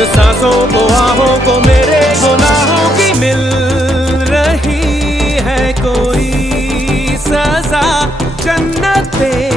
इन सांसों को आहों को मेरे गुनाहों की मिल रही है कोई सजा। जन्नत पे